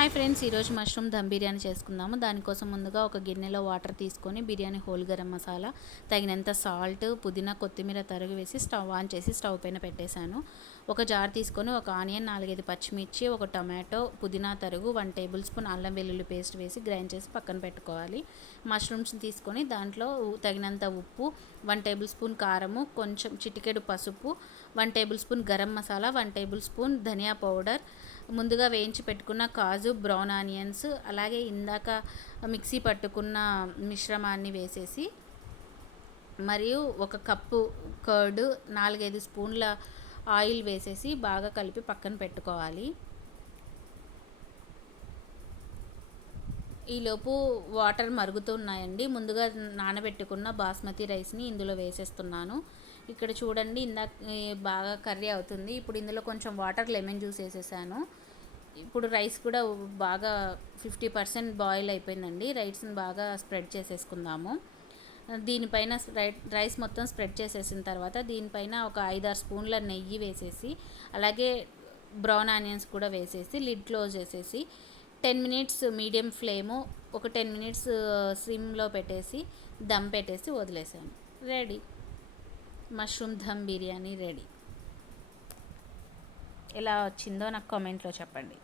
Hi friends, ఈరోజు mushroom dum biryani చేసుకుందాము. దానికోసం ముందుగా ఒక గిన్నెలో వాటర్ తీసుకొని బిర్యానీ హోల్ గరం మసాలా, తగినంత సాల్ట్, పుదీనా, కొత్తిమీర తరుగు వేసి స్టవ్ ఆన్ చేసి స్టవ్ పైన పెట్టేశాను. ఒక జార్ తీసుకొని ఒక ఆనియన్, 4-5 పచ్చిమిర్చి, ఒక టొమాటో, పుదీనా తరుగు, 1 టేబుల్ స్పూన్ అల్లం వెల్లుల్లి పేస్ట్ వేసి గ్రైండ్ చేసి పక్కన పెట్టుకోవాలి. మష్రూమ్స్ తీసుకొని దాంట్లో తగినంత ఉప్పు, 1 టేబుల్ స్పూన్ కారము, కొంచెం చిటికెడు పసుపు, 1 tablespoon garam masala, 1 tablespoon ధనియా పౌడర్, ముందుగా వేయించి పెట్టుకున్న కాజు, బ్రౌన్ ఆనియన్స్, అలాగే ఇందాక మిక్సీ పట్టుకున్న మిశ్రమాన్ని వేసేసి, మరియు ఒక కప్పు కర్డ్, 4-5 స్పూన్ల ఆయిల్ వేసేసి బాగా కలిపి పక్కన పెట్టుకోవాలి. ఈలోపు వాటర్ మరుగుతున్నాయండి. ముందుగా నానబెట్టుకున్న బాస్మతి రైస్ని ఇందులో వేసేస్తున్నాను. ఇక్కడ చూడండి, ఇందాక బాగా కర్రీ అవుతుంది. ఇప్పుడు ఇందులో కొంచెం వాటర్, లెమన్ జ్యూస్ వేసేసాను. ఇప్పుడు రైస్ కూడా బాగా 50% బాయిల్ అయిపోయిందండి. రైస్ని బాగా స్ప్రెడ్ చేసేసుకుందాము. దీనిపైన రైస్ మొత్తం స్ప్రెడ్ చేసేసిన తర్వాత దీనిపైన ఒక 5-6 స్పూన్ల నెయ్యి వేసేసి, అలాగే బ్రౌన్ ఆనియన్స్ కూడా వేసేసి లిడ్ క్లోజ్ చేసేసి 10 మినిట్స్ మీడియం ఫ్లేము, ఒక 10 మినిట్స్ సిమ్లో పెట్టేసి దమ్ పెట్టేసి వదిలేసాను. Ready, mushroom dum biryani ready. ఎలా వచ్చిందో నాకు కామెంట్లో చెప్పండి.